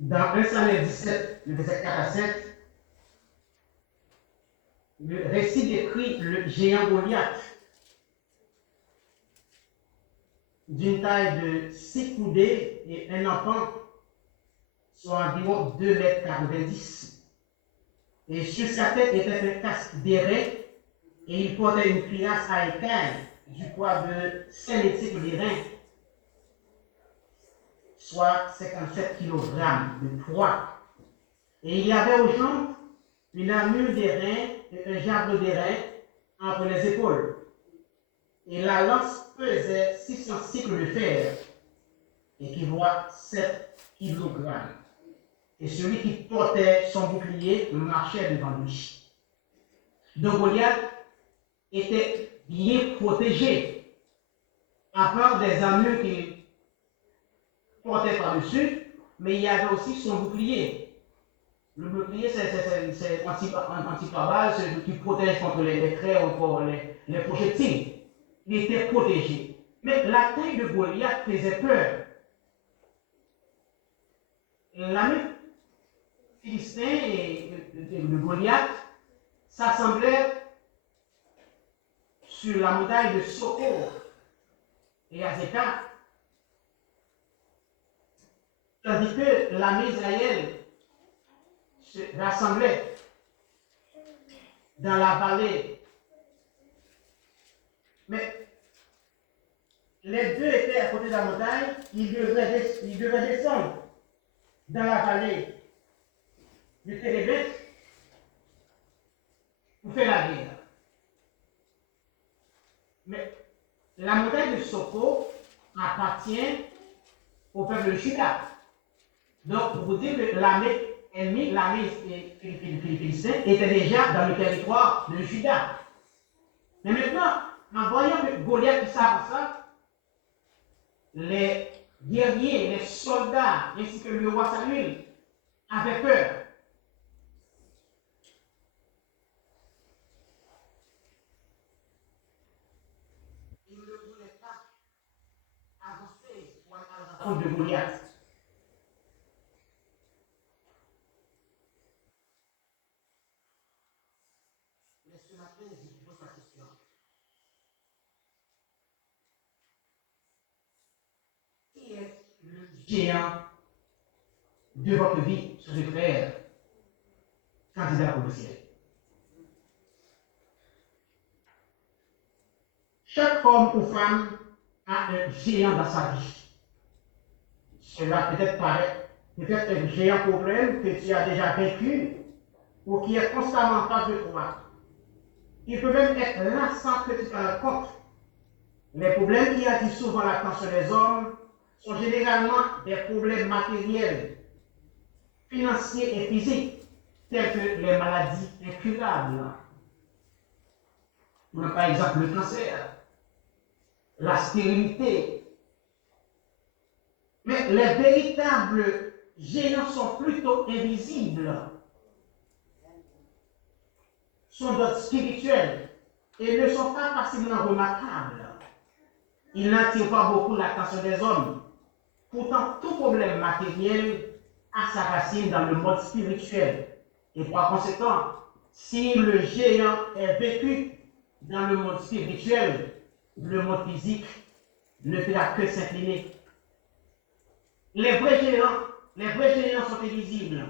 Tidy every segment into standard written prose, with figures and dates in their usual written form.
Dans 1 Samuel 17, le verset 4 à 7, le récit décrit le géant Goliath d'une taille de 6 coudées et un enfant, soit environ 2,90 m. Et sur sa tête était un casque d'airain et il portait une cuirasse à écailles du poids de 5 méticles d'airain, soit 57 kg de poids. Et il y avait aux jambes une armure d'airain et un javelot d'airain entre les épaules. Et la lance pesait 600 cycles de fer, équivaut à 7 kg. Et celui qui portait son bouclier marchait devant lui. Donc Goliath était bien protégé, à part des armures qu'il portait par-dessus, mais il y avait aussi son bouclier. Le bouclier, c'est anti-cabale, c'est ce qui protège contre les traits ou contre les projectiles. Il était protégé. Mais la taille de Goliath faisait peur. L'ami philistin et de Goliath s'assemblaient sur la montagne de Soko et Azekah, tandis que l'armée d'Israël se rassemblait dans la vallée. Mais les deux étaient à côté de la montagne, ils devaient descendre dans la vallée du Térébet pour faire la guerre. Mais la montagne de Soko appartient au peuple de Juda. Donc, pour vous dire que l'armée ennemie, l'armée philistine, était déjà dans le territoire de Juda. Mais maintenant, en voyant que Goliath savent ça, les guerriers, les soldats, ainsi que le roi Samuel, avaient peur. Ils ne voulaient pas avancer pour aller à la rencontre de Goliath. Mais ce matin, je vous pose la question. Qui est le géant de votre vie, sur les frères, candidat pour le ciel? Chaque homme ou femme a un géant dans sa vie. Cela peut-être paraît peut-être un géant problème que tu as déjà vécu ou qui est constamment en face de toi. Il peut même être là sans que tu t'en rendes compte. Les problèmes qui attirent souvent l'attention des hommes sont généralement des problèmes matériels, financiers et physiques, tels que les maladies incurables. Par exemple, le cancer, la stérilité. Mais les véritables géants sont plutôt invisibles, sont d'ordre spirituel et ne sont pas facilement remarquables. Ils n'attirent pas beaucoup l'attention des hommes. Pourtant, tout problème matériel a sa racine dans le monde spirituel. Et par conséquent, si le géant est vécu dans le monde spirituel, le monde physique ne fera que s'incliner. Les vrais géants sont invisibles.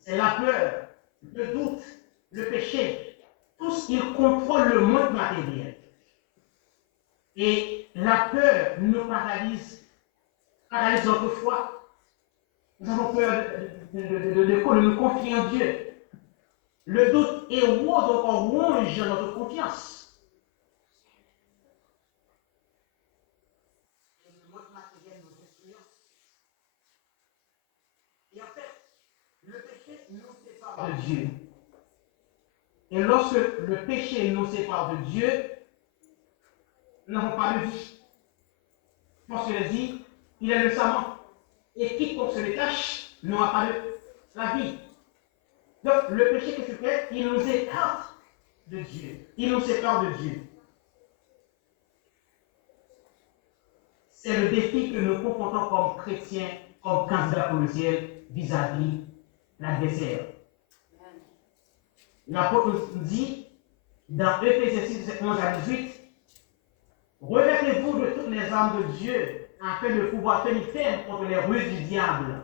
C'est la peur, le doute, le péché. Tous ils contrôlent le monde matériel. Et la peur nous paralyse notre foi. Nous avons peur de nous confier en Dieu. Le doute érode, donc on ronge notre confiance. Et le monde matériel nous influence. Et en fait, le péché nous sépare de Dieu. Et lorsque le péché nous sépare de Dieu, nous n'avons pas de vie. Parce qu'il dit, il est le savant. Et quiconque se le cache n'aura pas de la vie. Donc, le péché que tu fais, il nous écarte de Dieu. Il nous sépare de Dieu. C'est le défi que nous confrontons comme chrétiens, comme candidats pour le ciel, vis-à-vis l'adversaire. L'apôtre nous dit, dans Éphésiens 6, 11 à 18, revêtez-vous de toutes les armes de Dieu, afin de pouvoir tenir ferme contre les ruses du diable.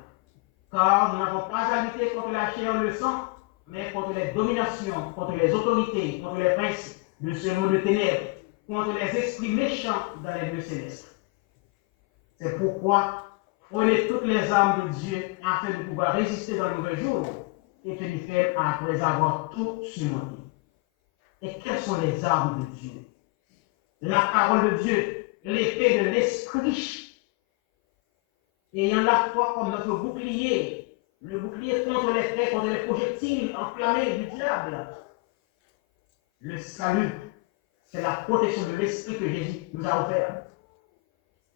Car nous n'avons pas à lutter contre la chair et le sang, mais contre les dominations, contre les autorités, contre les princes de ce monde de ténèbres, contre les esprits méchants dans les lieux célestes. C'est pourquoi prenez toutes les armes de Dieu afin de pouvoir résister dans le mauvais jour et tenir ferme après avoir tout surmonté. Et quelles sont les armes de Dieu? La parole de Dieu, l'épée de l'esprit, ayant la foi comme notre bouclier, le bouclier contre les traits, contre les projectiles enflammés du diable. Le salut, c'est la protection de l'esprit que Jésus nous a offert.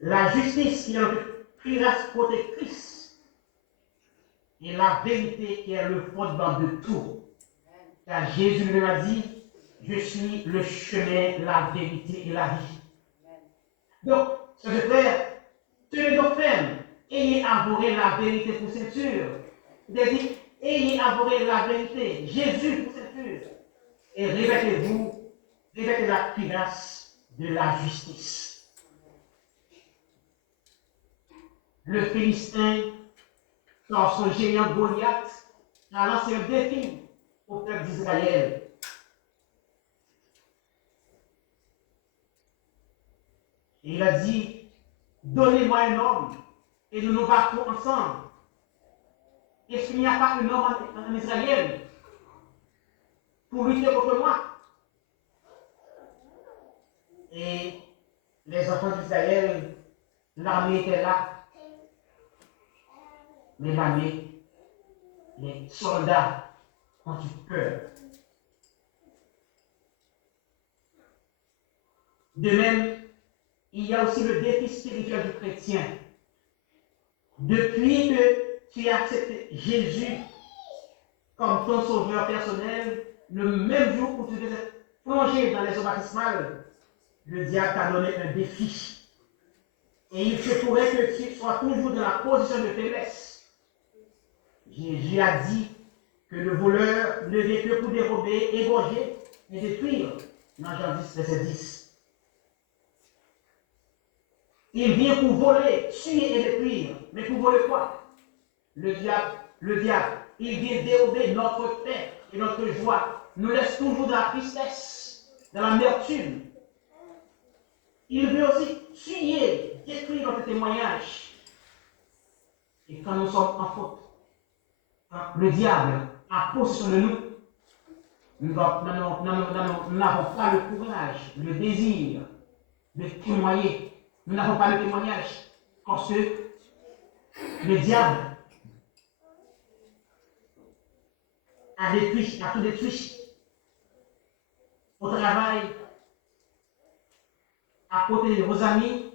La justice qui est notre cuirasse protectrice. Et la vérité qui est le fondement de tout. Car Jésus lui a dit, je suis le chemin, la vérité et la vie. Donc, chers frères, tenez donc ferme. Ayez avoué la vérité pour ceinture. C'est-à-dire, ayez avoué la vérité, Jésus pour ceinture. Et revêtez-vous, revêtez la cuirasse de la justice. Le Philistin, dans son géant Goliath, a lancé un défi au peuple d'Israël. Et il a dit, donnez-moi un homme et nous nous battons ensemble. Est-ce qu'il n'y a pas un homme en Israël pour lutter contre moi? Et les enfants d'Israël, l'armée était là. Mais l'armée, les soldats ont eu peur. De même, il y a aussi le défi spirituel du chrétien. Depuis que tu as accepté Jésus comme ton sauveur personnel, le même jour où tu devais plonger dans les eaux baptismales, le diable t'a donné un défi. Et il se pourrait que tu sois toujours dans la position de faiblesse. Jésus a dit que le voleur ne vient que pour dérober, égorger et détruire. Dans Jean 10, verset 10. Il vient pour voler, tuer et détruire. Mais pour voler quoi? Le diable, il vient dérober notre paix et notre joie. Nous laisse toujours dans la tristesse, dans l'amertume. Il veut aussi tuer, détruire notre témoignage. Et quand nous sommes en faute, quand le diable a possession de nous, nous n'avons pas le courage, le désir de témoigner. Nous n'avons pas le témoignage parce que le diable a tout détruit. Au travail, à côté de vos amis,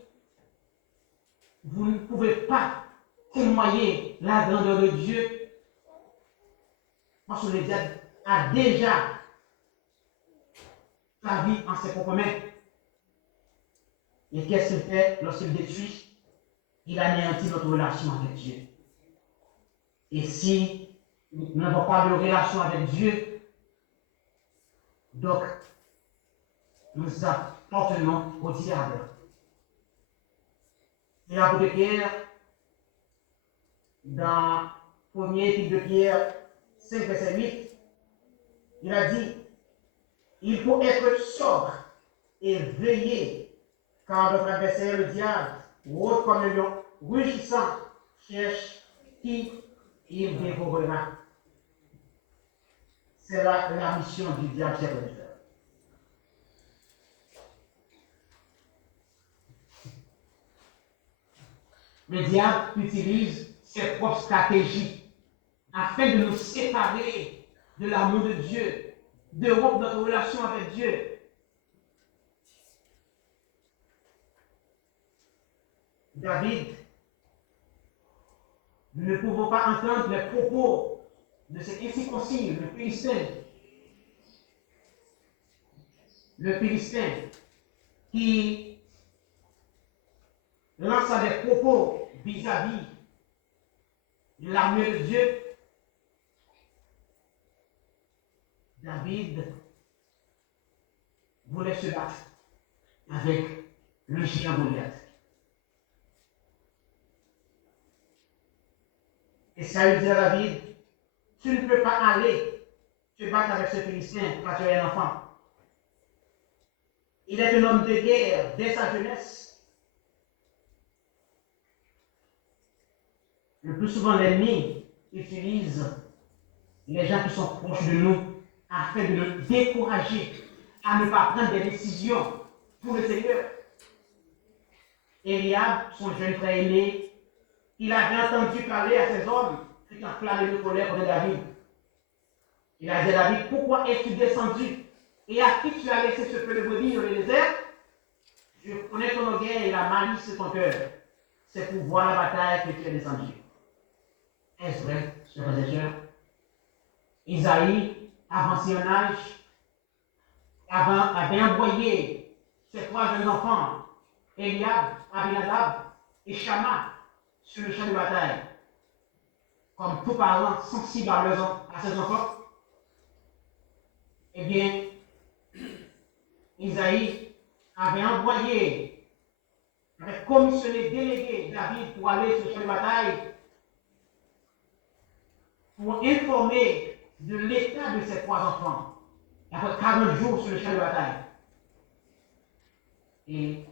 vous ne pouvez pas témoigner la grandeur de Dieu parce que le diable a déjà sa vie en ses propres mains. Et qu'est-ce qu'il fait lorsqu'il détruit? Il anéantit notre relation avec Dieu. Et si nous n'avons pas de relation avec Dieu, donc nous appartenons au diable. Et l'apôtre de Pierre, dans 1er épître de Pierre 5, verset 8, il a dit, il faut être sobre et veiller, car notre adversaire, le diable, rôde comme un lion, rugissant, cherche qui il dévorera. C'est là la mission du diable, chers frères. Le diable utilise ses propres stratégies afin de nous séparer de l'amour de Dieu, de rompre notre relation avec Dieu. David, nous ne pouvons pas entendre les propos de cet incirconcis, le Philistin. Le Philistin qui lança des propos vis-à-vis de l'armée de Dieu, David voulait se battre avec le géant Goliath. Et Saül dit à David, tu ne peux pas aller te battre avec ce Philistin quand tu es un enfant. Il est un homme de guerre dès sa jeunesse. Le plus souvent, l'ennemi utilise les gens qui sont proches de nous afin de nous décourager à ne pas prendre des décisions pour le Seigneur. Eliab, son jeune frère aîné, il avait entendu parler à ces hommes qui enflammé de colère contre David. Il a dit à David, pourquoi es-tu descendu et à qui tu as laissé ce peu de brebis dans le désert? Je connais ton orgueil et la malice de ton cœur. C'est pour voir la bataille que tu es descendu. Est-ce vrai, frères et sœurs? Isaïe, avancé en âge, avait envoyé ses trois jeunes enfants, Eliab, Abinadab et Shama, sur le champ de bataille. Comme tout parent sensible à ses enfants, eh bien, Isaïe avait envoyé, avait commissionné, délégué David pour aller sur le champ de bataille, pour informer de l'état de ses trois enfants, après 40 jours sur le champ de bataille. Et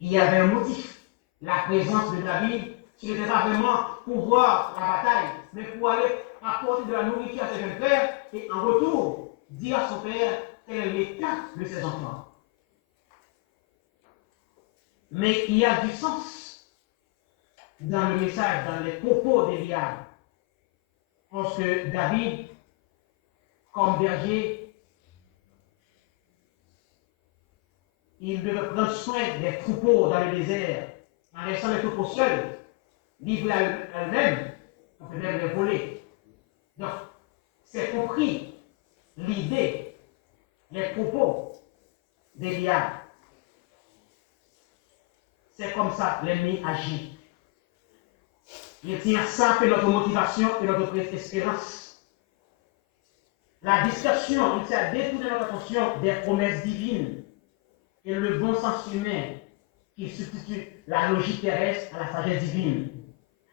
il y avait un motif, la présence de David, ce n'était pas vraiment pour voir la bataille, mais pour aller apporter de la nourriture à ses jeunes frères et en retour dire à son père quel est l'état de ses enfants. Mais il y a du sens dans le message, dans les propos d'Eliab. Parce que David, comme berger, il devait prendre soin des troupeaux dans le désert, en laissant les troupeaux seuls, livrés à eux-mêmes, on peut même les voler. Donc, c'est compris l'idée, les propos d'Eliab. C'est comme ça l'ennemi agit. Il tient ça que notre motivation et notre espérance. La discussion, il s'est détourné notre attention des promesses divines et le bon sens humain qui substitue la logique terrestre à la sagesse divine.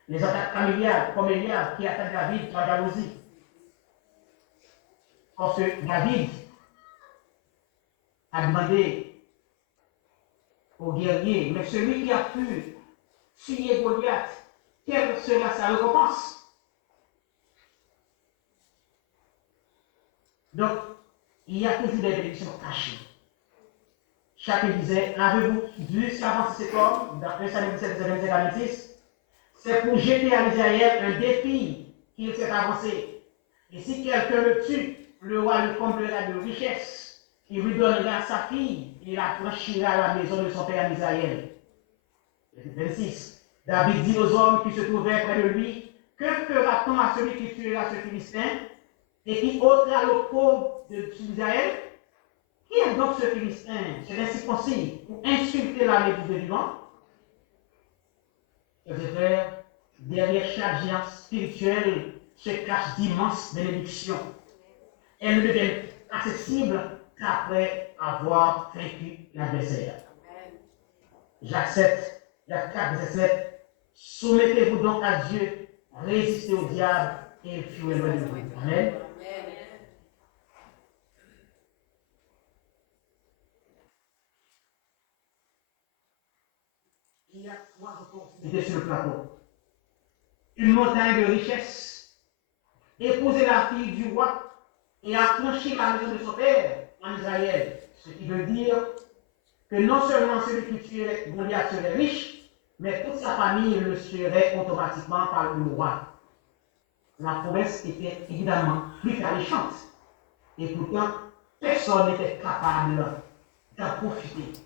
Les attaques familiales, comme Eliab qui attaque David par jalousie. Parce que David a demandé aux guerriers, mais celui qui a pu tuer Goliath, quelle sera sa récompense? Donc, il y a toujours des bénédictions cachées. Chacun disait, avez-vous vu ce qu'avance cet homme dans 1 Samuel 17, 25 à 26? C'est pour jeter à Israël un défi qu'il s'est avancé. Et si quelqu'un le tue, le roi le comblera de richesse. Il lui donnera sa fille et il affranchira la maison de son père Israël. 26. David dit aux hommes qui se trouvaient près de lui, que fera-t-on à celui qui tuera ce Philistin et qui ôtera le pauvre d'Israël? Qui est donc ce Philistin? C'est l'incirconcis pour insulter l'armée du Dieu vivant. Chers frères, derrière chaque géant spirituel se cachent d'immenses bénédictions. Elles ne deviennent accessibles qu'après avoir vaincu l'adversaire. J'accepte. Jacques 4, verset 7. Soumettez-vous donc à Dieu, résistez au diable et il fuira loin de vous. Amen. Il y a trois opportunités sur le plateau. Une montagne de richesse, épouser la fille du roi et affranchir la maison de son père en Israël. Ce qui veut dire que non seulement celui qui tuerait Goliath serait riche, mais toute sa famille le serait automatiquement par le roi. La promesse était évidemment plus alléchante. Et pourtant, personne n'était capable d'en profiter.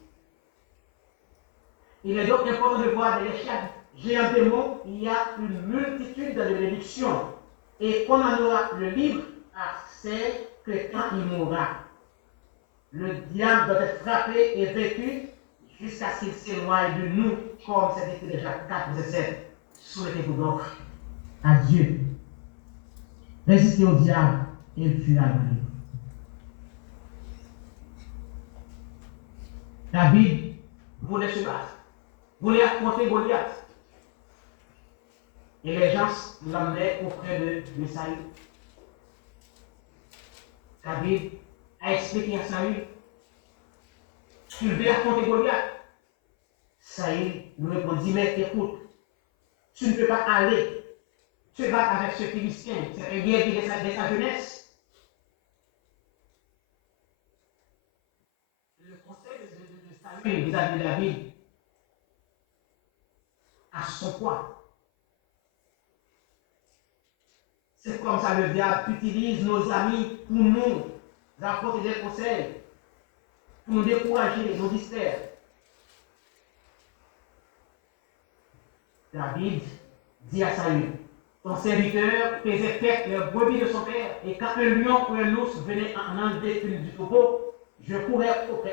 Il est donc important de voir derrière chaque géant démon, il y a une multitude de bénédictions. Et qu'on en aura le libre accès que quand il mourra. Le diable doit être frappé et vaincu jusqu'à ce qu'il s'éloigne de nous, comme c'est écrit déjà 4, verset 7. Soumettez-vous donc à Dieu. Résistez au diable et il fuira de vous. David voulait se battre, voulait affronter Goliath. Et les gens l'emmenaient auprès de Saül. David a expliqué à Saül qu'il devait affronter Goliath. Saül lui répondit, mais écoute, tu ne peux pas aller te battre avec ce Philistin. C'est un guerrier de sa jeunesse. Le conseil de Saül vis-à-vis de David a son poids. C'est comme ça le diable utilise nos amis pour nous apporter des conseils, pour nous décourager, nous distraire. David dit à Saül, ton serviteur faisait tête les brebis de son père, et quand un lion ou un ours venait en enlever une du troupeau, je courais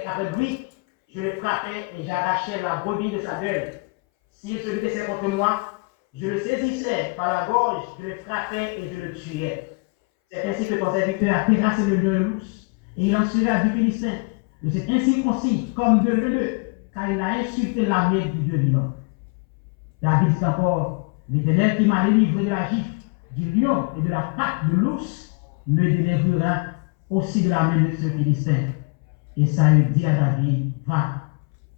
avec lui, je le frappais et j'arrachais la brebis de sa gueule. Si celui qui était contre moi, je le saisissais par la gorge, je le frappais et je le tuais. C'est ainsi que ton serviteur a terrassé le lion et l'ours, et il en sera du Philistin, de cet incirconcis comme de l'heureux, car il a insulté l'armée du Dieu vivant. David dit encore, l'Éternel qui m'a délivré de la gifle du lion et de la patte de l'ours, me délivrera aussi de la main de ce Philistin. Et Saül dit à David, va,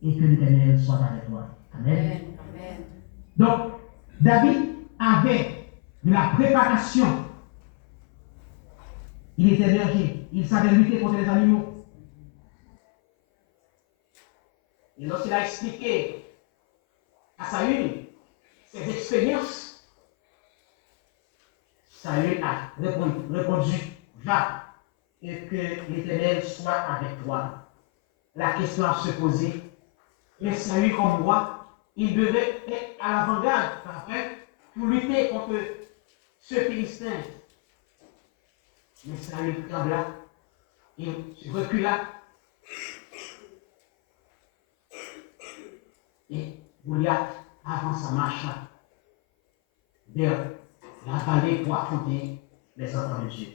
et que l'Éternel soit avec toi. Amen. Amen. Donc, David avait de la préparation. Il était berger. Il savait lutter contre les animaux. Et lorsqu'il a expliqué à Saül ses expériences, Saül a répondu, va, et que l'Éternel soit avec toi. La question à se poser, mais Saül comme moi, il devait être à l'avant-garde, pour lutter contre ce Philistin. Mais Saül trembla, il recula, et Goliath avança, marcha vers la vallée pour affronter les enfants de Dieu.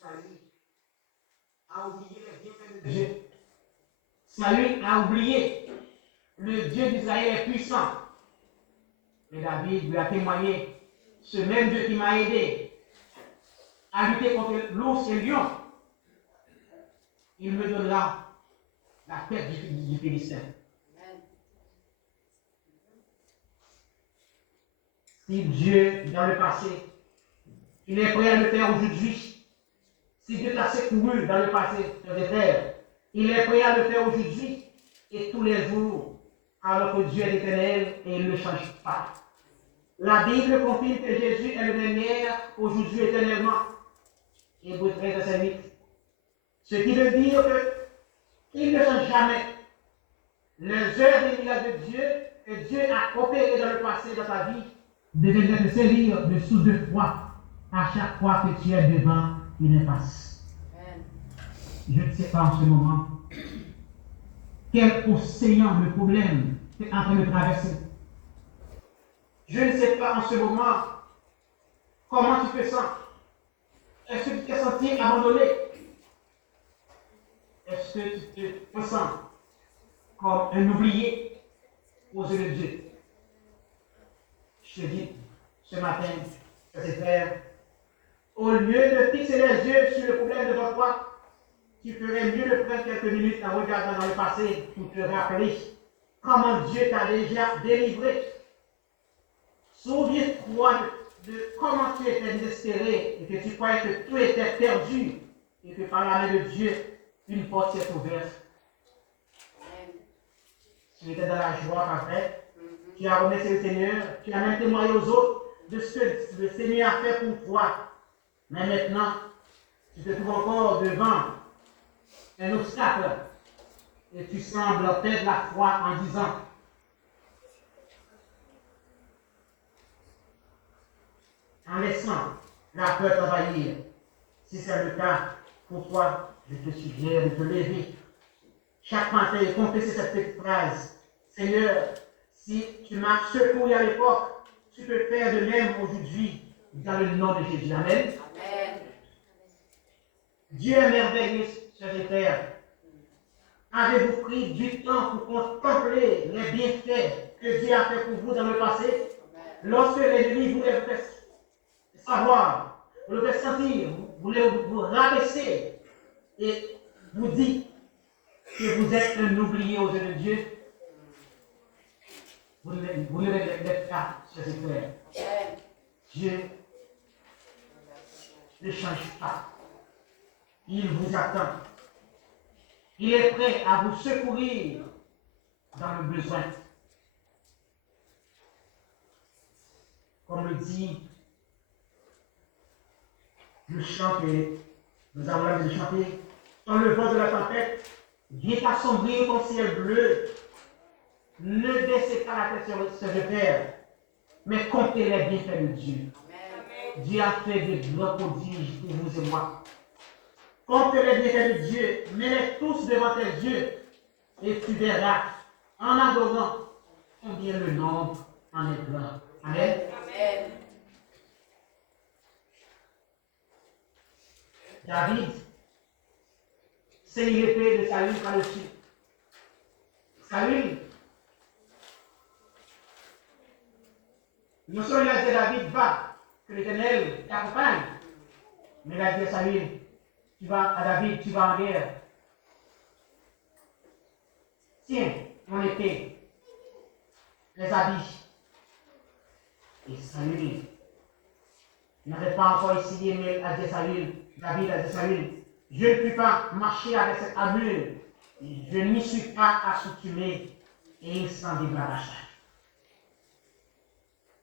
Saül a oublié les bienfaits de Dieu. Saül a oublié le Dieu d'Israël est puissant. Mais David lui a témoigné, ce même Dieu qui m'a aidé à lutter contre l'ours et le lion, il me donnera la tête du Philistin. Si Dieu, dans le passé, il est prêt à le faire aujourd'hui, si Dieu t'a secouru dans le passé, il est prêt à le faire aujourd'hui et tous les jours, alors que Dieu est éternel et il ne change pas. La Bible confirme que Jésus est le même hier, aujourd'hui, éternellement. Hébreux 13, verset 8. Ce qui veut dire qu'il ne change jamais. Les œuvres des miracles de Dieu, que Dieu a opéré dans le passé, dans ta vie, devaient te servir de source de foi à chaque fois que tu es devant une impasse. Je ne sais pas en ce moment quel océan de problèmes tu es en train de traverser. Je ne sais pas en ce moment comment tu te sens. Est-ce que tu t'es senti abandonné? Est-ce que tu te sens comme un oublié aux yeux de Dieu? Je te dis ce matin, frères et frères, au lieu de fixer les yeux sur le problème devant toi, tu ferais mieux de prendre quelques minutes en regardant dans le passé pour te rappeler comment Dieu t'a déjà délivré. Souviens-toi de comment tu étais désespéré et que tu croyais que tout était perdu et que par la main de Dieu, une porte s'est ouverte. Tu étais dans la joie parfaite, tu as remercié le Seigneur, tu as même témoigné aux autres de ce que le Seigneur a fait pour toi. Mais maintenant, tu te trouves encore devant un obstacle et tu sembles perdre la foi en disant, en laissant la peur t'envahir. Si c'est le cas pour toi, je te suggère de te lever chaque matin et confesser cette petite phrase. Seigneur, si tu m'as secouru à l'époque, tu peux faire de même aujourd'hui, dans le nom de Jésus. Amen. Amen. Dieu est merveilleux, chers et frères. Avez-vous pris du temps pour contempler les bienfaits que Dieu a fait pour vous dans le passé? Lorsque l'ennemi voulait vous faire savoir, vous le faire sentir, vous voulez vous rabaisser et vous dit que vous êtes un oublié aux yeux de Dieu, vous ne l'êtes pas, chers et frères. Dieu ne change pas. Il vous attend. Il est prêt à vous secourir dans le besoin. Comme le dit le chant que nous avons l'âme de chanter, dans le vent de la tempête, vient assombrir ton ciel bleu. Ne baissez pas la tête sur le Père, mais comptez les bienfaits de Dieu. Amen. Dieu a fait de grands prodiges pour vous et moi. Comptez les bienfaits de Dieu, mets-les tous devant tes yeux, et tu verras, en adorant, combien le nombre en est grand. Amen. Amen. David, c'est l'épée de Saül par le dessus. Saül, non seulement il a dit à David, va, que l'Éternel t'accompagne, mais il a dit à Saül, tu vas à David, tu vas en guerre. Tiens, mon épée, les habits. Et Saül n'avait pas encore essayé, mais a dit à Saül, David a dit à Saül, je ne puis pas marcher avec cette armure, je n'y suis pas accoutumé, et il s'en débarrassa.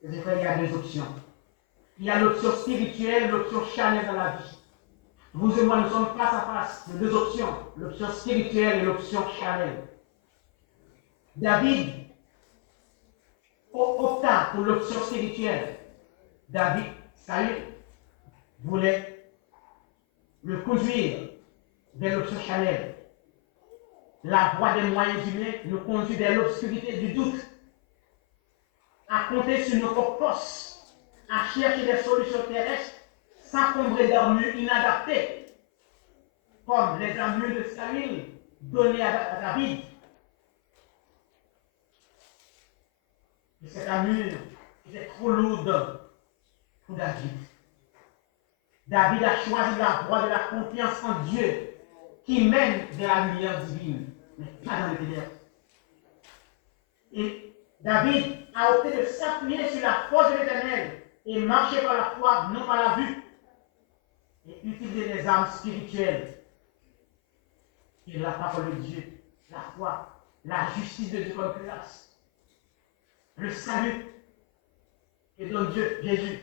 Il y a deux options. Il y a l'option spirituelle, l'option charnelle dans la vie. Vous et moi, nous sommes face à face de deux options, l'option spirituelle et l'option charnelle. David opta pour l'option spirituelle. Saül voulait le conduire vers l'option charnelle. La voie des moyens humains nous conduit vers l'obscurité du doute, à compter sur nos propres forces, à chercher des solutions terrestres, s'encombrer d'armures inadaptées, comme les armures de Saül données à David. Mais cette armure était trop lourde pour David. David a choisi la voie de la confiance en Dieu qui mène vers la lumière divine, mais pas dans les ténèbres. Et David a opté de s'appuyer sur la force de l'Éternel et marcher par la foi, non par la vue, et utiliser les armes spirituelles et la parole de Dieu, la foi, la justice de Dieu comme classe, le salut que donne Dieu, Jésus.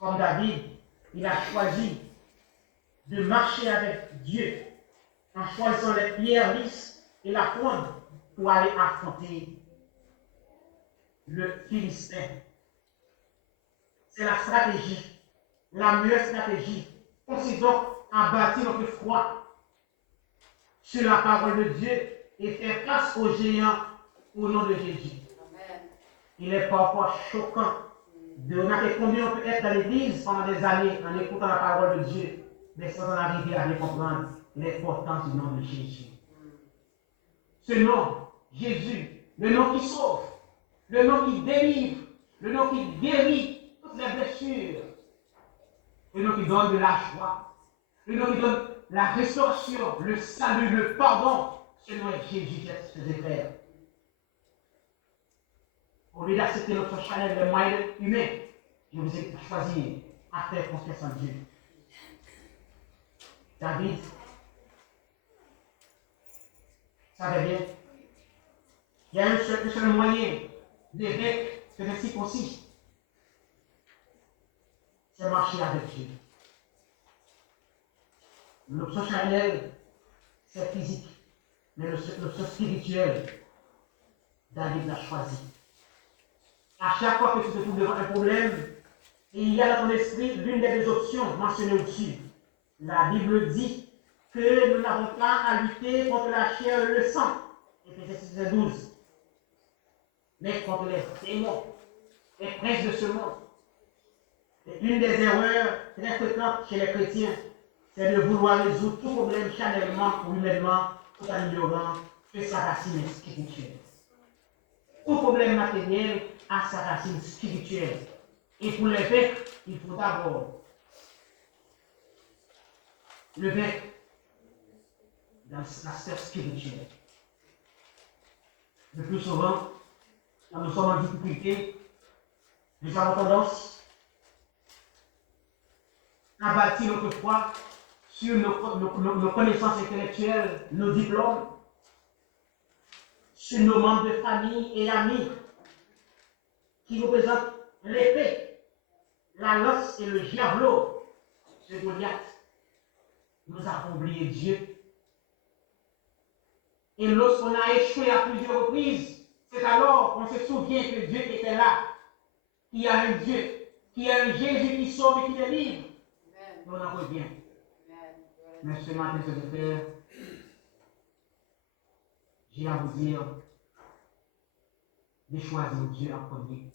Comme David, il a choisi de marcher avec Dieu en choisissant les pierres lisses et la pointe pour aller affronter le Philistin. C'est la stratégie, la meilleure stratégie. Consiste donc à bâtir notre foi sur la parole de Dieu et faire face aux géants au nom de Jésus. Amen. Il est parfois choquant de remarquer combien on peut être dans l'église pendant des années en écoutant la parole de Dieu, mais sans en arriver à bien comprendre l'importance du nom de Jésus. Ce nom, Jésus, le nom qui sauve, le nom qui délivre, le nom qui guérit toutes les blessures, le nom qui donne de la joie, le nom qui donne la restauration, le salut, le pardon. Ce nom est Jésus, ses frères. Au lieu d'accepter notre channel de moyens humains, je vous ai choisi à faire confiance en Dieu. David savait bien, il y a un seul moyen d'évêque que de circoncis, c'est marcher avec Dieu. L'option charnelle, c'est physique, mais l'option spirituelle, David l'a choisi. À chaque fois que tu te trouves devant un problème, il y a dans ton esprit l'une des deux options mentionnées au-dessus. La Bible dit que nous n'avons pas à lutter contre la chair et le sang. Éphésiens 6:12. mais contre les démons, les princes de ce monde. Et une des erreurs très fréquentes chez les chrétiens, c'est de vouloir résoudre tout problème charnellement ou humainement, tout en ignorant que sa racine est spirituelle. Tout problème matériel a sa racine spirituelle. Et pour le vaincre, il faut d'abord le vaincre dans la sphère spirituelle. Le plus souvent, quand nous sommes en difficulté, nous avons tendance à bâtir notre foi sur nos connaissances intellectuelles, nos diplômes, sur nos membres de famille et amis, qui représentent l'épée, la lance et le javelot de Goliath. Nous avons oublié Dieu. Et lorsqu'on a échoué à plusieurs reprises, c'est alors qu'on se souvient que Dieu était là, qu'il y a un Dieu, qu'il y a un Jésus qui sauve et qui délivre. Et on en revient. Mais ce matin, ce frère, j'ai à vous dire de choisir Dieu en premier.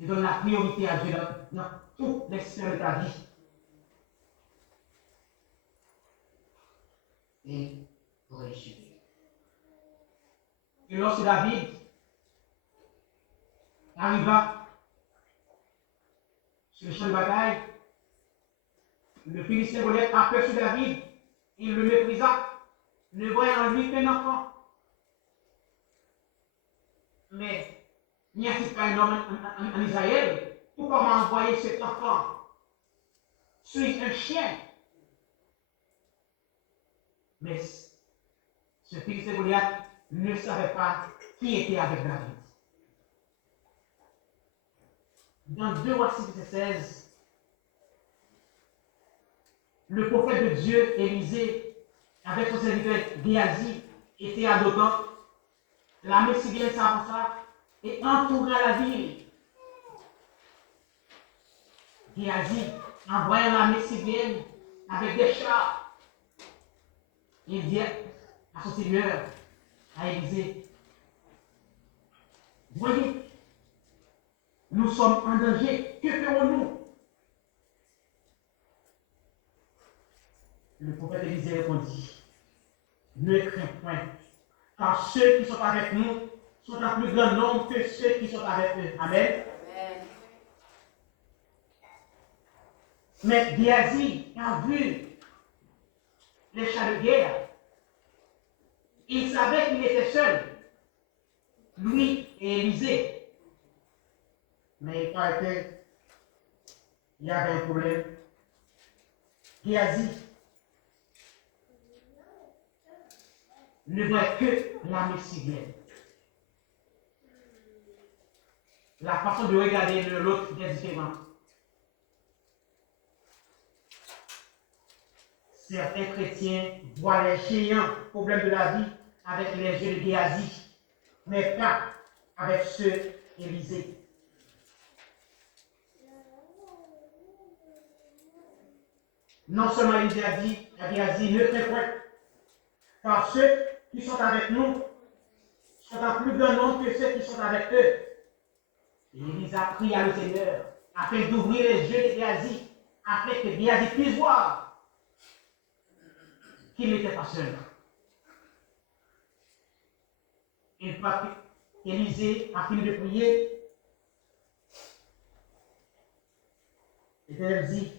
Et donne la priorité à Dieu dans toutes les sphères de ta vie. Et pour réussir. Et lorsque David arriva sur le champ de bataille, le Philistin Goliath aperçut David, il le méprisa, ne voyant en lui qu'un enfant. Mais n'y a-t-il pas un homme en Israël? Pourquoi m'a envoyé cet enfant? Suis-je un chien? Mais ce Philistin Goliath ne savait pas qui était avec David. Dans 2 Rois 6, verset 16, le prophète de Dieu, Élisée, avec son serviteur Géasi, était à Dothan. L'armée syrienne s'avança et entoura la ville. Géasi, en voyant l'armée syrienne avec des chars, il dit à son seigneur, à Élisée, voyez, nous sommes en danger, que ferons-nous? Le prophète Élisée répondit, ne crains point, car ceux qui sont avec nous sont en plus grand nombre que ceux qui sont avec eux. Amen. Amen. Mais Géasi a vu les chars de guerre. Il savait qu'il était seul, lui et Élisée. Mais il paraît qu'il y avait un problème. Géasi ne voit que l'armée syrienne. La façon de regarder l'autre est différente. Certains chrétiens voient les géants problèmes de la vie avec les yeux de Géasi, mais pas avec ceux d'Élisée. Non seulement Élisée a dit à Géasi, ne crains point, car ceux qui sont avec nous sont en plus grand nombre que ceux qui sont avec eux. Et Élisée a prié à le Seigneur afin d'ouvrir les yeux de Géasi, afin que Géasi puisse voir qu'il n'était pas seul. Et Élisée a fini de prier. L'Éternel dit,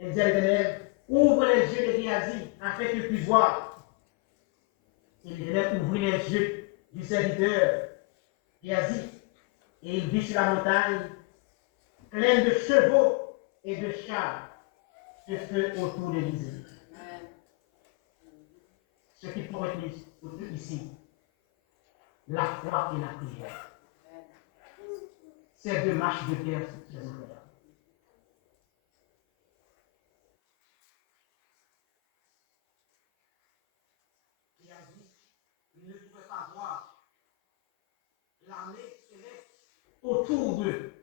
à l'Éternel, ouvre les yeux de Géasi afin qu'il puisse voir. Et l'Éternel ouvrit les yeux du serviteur Géasi, et il vit sur la montagne pleine de chevaux et de chars de feu autour d'Élisée. Ce qu'il faut retenir ici, la foi et la prière. Ces deux marches de terre, c'est très important. Il a dit, il ne pouvait pas voir l'armée céleste autour d'eux.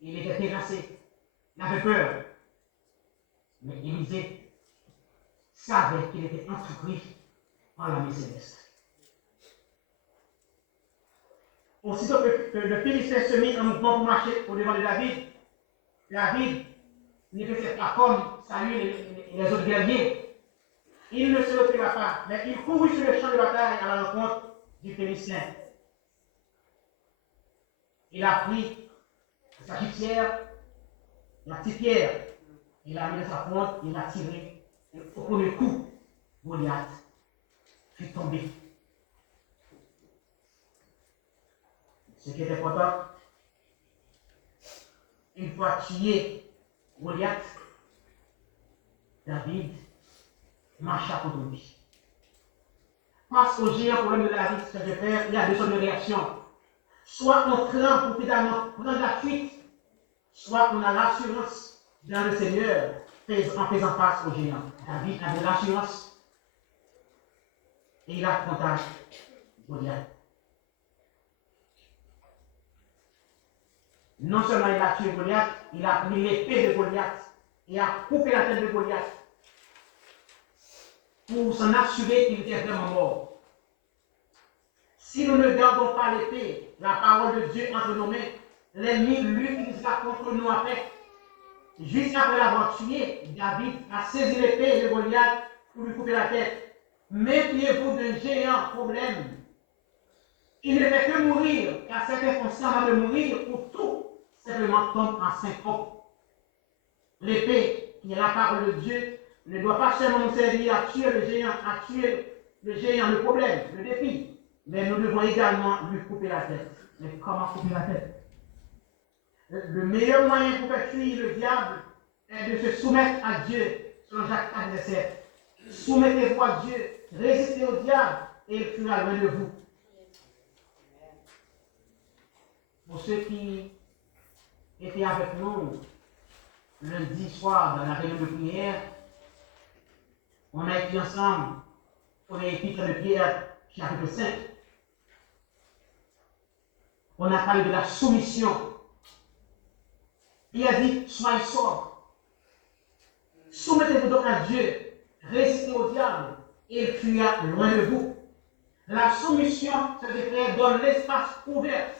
Il était terrassé, il avait peur. Mais Élisée savait qu'il était entrepris par l'armée céleste. Aussitôt que le Philistin se mit en mouvement pour marcher au-devant de David ne faisait pas comme Saül et les autres guerriers. Il ne se recula pas, mais il courut sur le champ de bataille à la rencontre du Philistin. Il a pris sa petite la petite pierre, il a mis dans sa pointe, il a tiré. Et au premier coup, Goliath fut tombé. Ce qui est important, une fois tué Goliath, David marcha contre lui. Face au géant problème de David, ce que je fais, il y a deux sortes de réactions. Soit on craint pour finalement prendre la fuite, soit on a l'assurance dans le Seigneur en faisant face au géant. David avait l'assurance et il affronta Goliath. Non seulement il a tué Goliath, il a pris l'épée de Goliath et a coupé la tête de Goliath pour s'en assurer qu'il était vraiment mort. Si nous ne gardons pas l'épée, la parole de Dieu entre nos mains, l'ennemi l'utilisera contre nous après. Juste après l'avoir tué, David a saisi l'épée de Goliath pour lui couper la tête. Méfiez-vous d'un géant problème. Il ne fait que mourir, car cette inconscient de mourir pour tout, simplement tombe en syncope. L'épée, qui est la parole de Dieu, ne doit pas seulement nous servir à tuer le géant, le problème, le défi, mais nous devons également lui couper la tête. Mais comment couper la tête? Le meilleur moyen pour faire fuir le diable est de se soumettre à Dieu, selon Jacques 4,7. Soumettez-vous à Dieu, résistez au diable, et il fuira loin de vous. Pour ceux qui étaient avec nous lundi soir dans la réunion de prière, on a écrit ensemble, on a écrit dans le Pierre chapitre 5. On a parlé de la soumission. Il a dit, soyez sobre. Soumettez-vous donc à Dieu, résistez au diable, et il fuira loin de vous. La soumission, ça veut dire donne l'espace ouvert.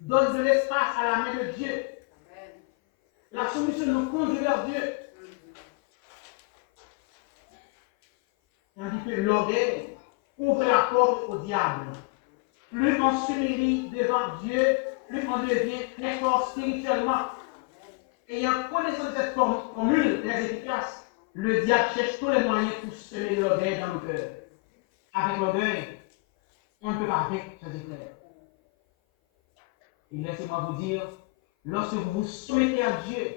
Donne de l'espace à la main de Dieu. La soumission nous conduit vers Dieu. Tandis que l'orgueil ouvre la porte au diable. Plus on s'humilie devant Dieu, plus on devient très fort spirituellement. Ayant connaissance de cette formule très efficace, le diable cherche tous les moyens pour semer l'orgueil dans nos cœurs. Avec l'orgueil, on ne peut pas vaincre ce déclare. Et laissez-moi vous dire, lorsque vous vous soumettez à Dieu,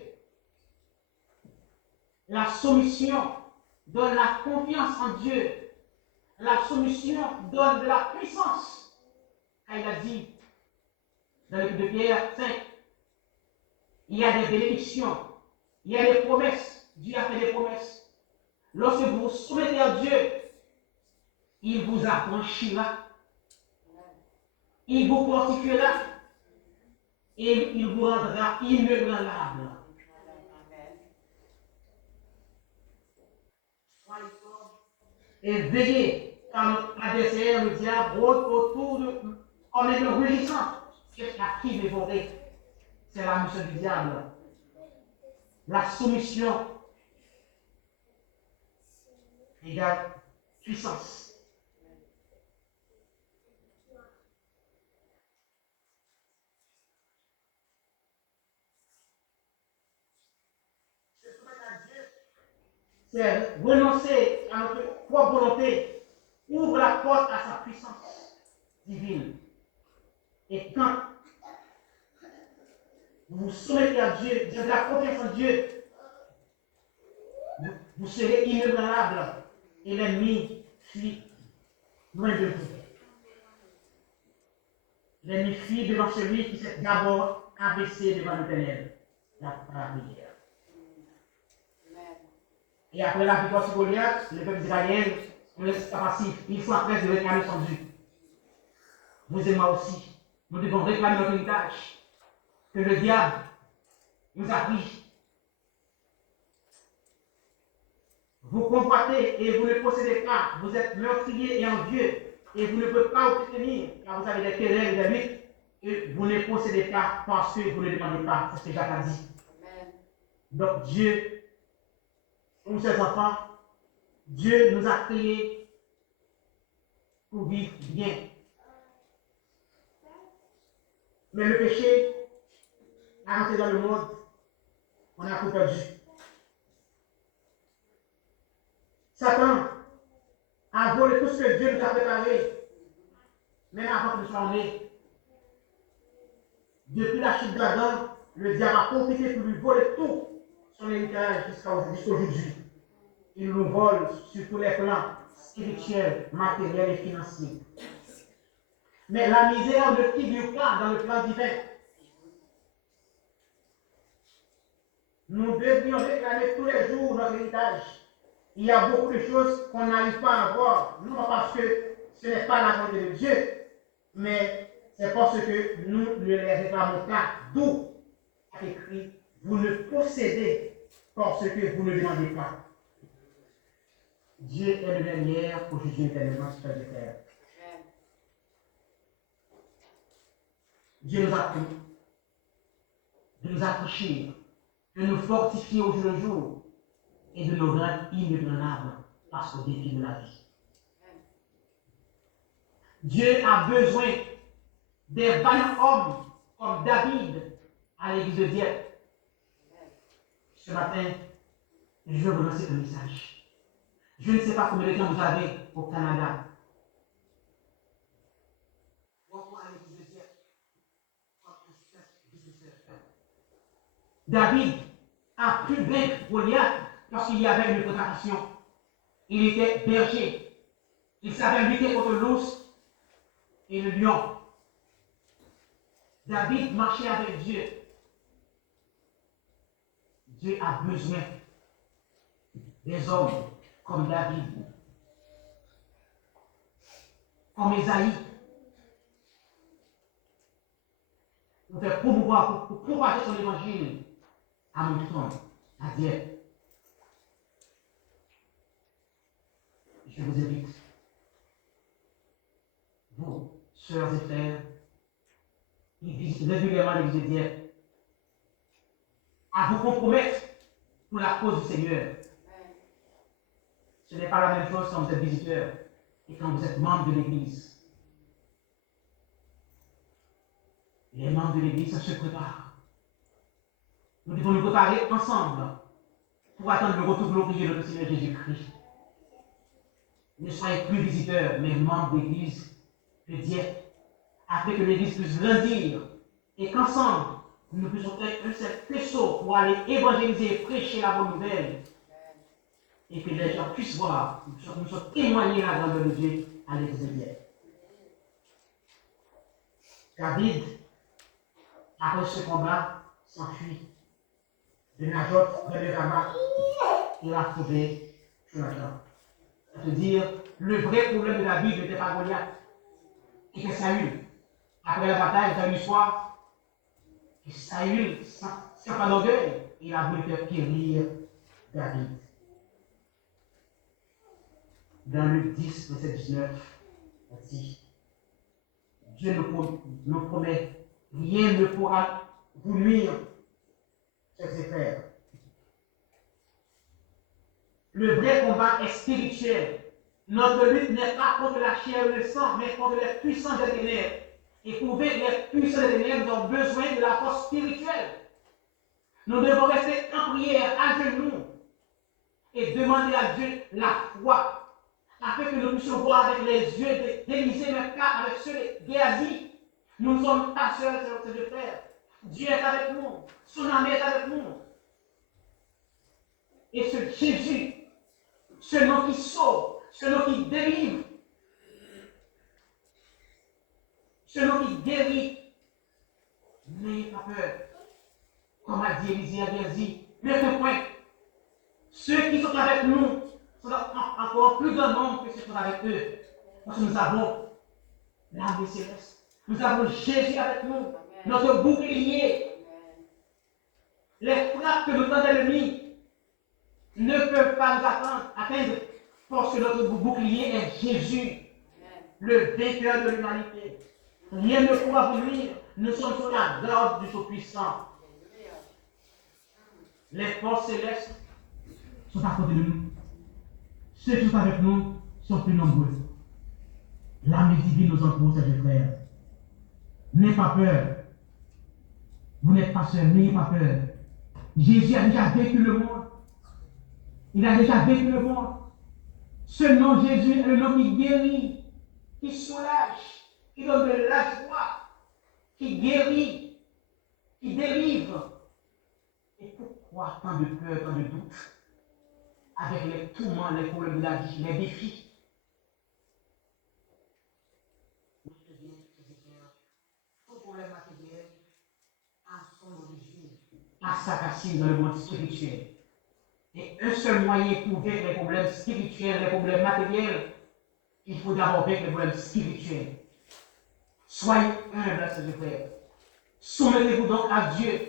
la soumission donne la confiance en Dieu. La soumission donne de la puissance. Car il a dit, dans le livre de Pierre 5, il y a des bénédictions, il y a des promesses. Dieu a fait des promesses. Lorsque vous vous soumettez à Dieu, il vous affranchira, il vous fortifiera et il vous rendra inébranlable. Soyez sobres et veillez, car notre adversaire, le diable, rôde autour de nous en étant rugissant. Qu'est-ce à qui dévorer? C'est la mission du diable. La soumission égale puissance. C'est renoncer à notre propre volonté, ouvre la porte à sa puissance divine. Et quand vous vous soumettez à Dieu, vous avez la confiance en Dieu, vous serez inébranlable et l'ennemi fuit loin de vous. L'ennemi fuit devant celui qui s'est d'abord abaissé devant l'Éternel, la prière. Et après la victoire sur Goliath, le peuple d'Israël ne reste pas passif. Il faut après de réclamer son Dieu. Vous et moi aussi, nous devons réclamer notre héritage que le diable nous a pris. Vous combattez et vous ne possédez pas. Vous êtes meurtriers et envieux et vous ne pouvez pas obtenir, car vous avez des querelles, des luttes, et vous ne possédez pas parce que vous ne demandez pas. C'est ce que Jacques a dit. Amen. Donc Dieu, pour ses enfants, Dieu nous a créés pour vivre bien. Mais le péché a rentré dans le monde, on a tout perdu. Satan a volé tout ce que Dieu nous a préparé, même avant que nous soyons nés. Depuis la chute d'Adam, le diable a profité pour lui voler tout son héritage jusqu'à aujourd'hui. Il nous vole sur tous les plans spirituels, matériels et financiers. Mais la misère ne figure pas dans le plan divin. Nous devrions réclamer tous les jours notre héritage. Il y a beaucoup de choses qu'on n'arrive pas à avoir, non pas parce que ce n'est pas la volonté de Dieu, mais c'est parce que nous ne les réclamons pas. D'où est écrit, vous ne possédez parce que vous ne demandez pas. Dieu est le même hier, aujourd'hui, éternellement, sur la terre. Dieu nous a pris de nous affranchir, de nous fortifier au jour le jour et de nous rendre inébranlables face aux défis de la vie. Dieu a besoin des vaillants hommes comme David à l'église de Dieppe. Ce matin, je vais vous lancer un message. Je ne sais pas combien de temps vous avez au Canada. David a pu vaincre Goliath parce qu'il y avait une préparation. Il était berger. Il savait lutter contre l'ours et le lion. David marchait avec Dieu. Dieu a besoin des hommes comme David, comme Esaïe, pour faire promouvoir, pour propager son évangile à Moncton, à Dieppe. Je vous invite, vous, sœurs et frères, qui visitent régulièrement l'église de Dieppe, à vous compromettre pour la cause du Seigneur. Ce n'est pas la même chose quand vous êtes visiteur et quand vous êtes membre de l'église. Les membres de l'église, ça se prépare. Nous devons nous préparer ensemble pour attendre le retour glorieux de notre Seigneur Jésus-Christ. Ne soyez plus visiteurs, mais membres d'église de Dieppe, afin que l'église puisse grandir et qu'ensemble, nous puissions être un seul faisceau pour aller évangéliser et prêcher la bonne nouvelle. Et que les gens puissent voir, nous sommes témoigner la grandeur de Dieu à l'église de Dieppe. David, après ce combat, s'enfuit de Najoth vers le Rama. Il a trouvé Jonathan. C'est-à-dire, le vrai problème de David n'était pas Goliath, c'était Saül. Après la bataille, samedi soir, et Saül, sans pas d'orgueil, il a voulu faire périr David. Dans le 10, verset 19, on dit, Dieu nous promet, rien ne pourra vous nuire, chers frères. Le vrai combat est spirituel. Notre lutte n'est pas contre la chair et le sang, mais contre les puissances des ténèbres. Et pour vaincre les puissances des ténèbres, nous avons besoin de la force spirituelle. Nous devons rester en prière à genoux et demander à Dieu la foi, afin que nous puissions voir avec les yeux d'Élisée, mais pas avec ceux de Géasi. Nous ne sommes pas seuls, c'est notre frère. Dieu est avec nous, son armée est avec nous. Et ce Jésus, ce nom qui sauve, ce nom qui délivre, ce nom qui guérit, n'ayez pas peur. Comme a dit Élisée à Géasi, ne faites point. Ceux qui sont avec nous sont encore plus grand nombre que ceux qui sont avec eux. Parce que nous avons l'armée céleste. Nous avons Jésus avec nous, notre bouclier. Les frappes que nous tend l'ennemi ne peuvent pas nous atteindre parce que notre bouclier est Jésus. le vainqueur de l'humanité. Rien ne pourra vous nuire. Nous sommes sous la garde du Tout-Puissant. Les forces célestes sont à côté de nous. Ceux qui sont avec nous sont plus nombreux. L'âme divine nous entoure, chers frères. N'ayez pas peur. Vous n'êtes pas seul, n'ayez pas peur. Jésus a déjà vécu le monde. Il a déjà vécu le monde. Ce nom Jésus est le nom qui guérit, qui soulage, qui donne de la joie, qui guérit, qui délivre. Et pourquoi tant de peur, tant de doute? Avec les tourments, les problèmes de la vie, les défis. Tout problème matériel a son origine, a sa racine dans le monde spirituel. Et un seul moyen pour vaincre les problèmes spirituels, les problèmes matériels, il faut d'abord vaincre les problèmes spirituels. Soyez humbles, chers frères. Soumettez-vous donc à Dieu,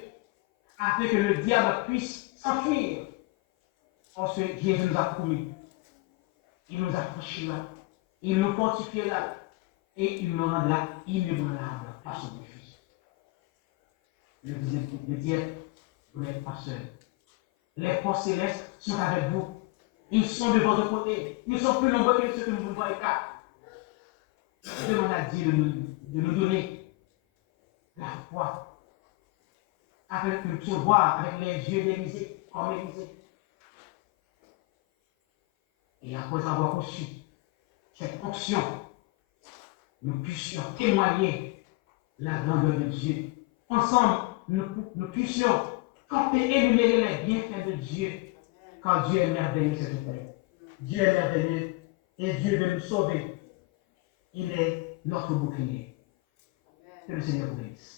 afin que le diable puisse s'enfuir. Parce que Jésus nous a promis. Il nous a franchis là. Il nous fortifie là. Et il nous rendra inébranlable par son défi. Le deuxième, vous n'êtes pas seul. Les forces célestes sont avec vous. Ils sont de votre côté. Ils sont plus nombreux que ceux que nous ne voyons pas. Demande à Dieu de nous donner la foi. Afin que nous puissions voir avec les yeux d'Élisée, comme Élisée. Et après avoir reçu cette onction, nous puissions témoigner la grandeur de Dieu. Ensemble, nous puissions camper et énumérer les bienfaits de Dieu. Car Dieu est merveilleux, c'est vrai. Dieu est merveilleux et Dieu veut nous sauver. Il est notre bouclier. Que le Seigneur vous bénisse.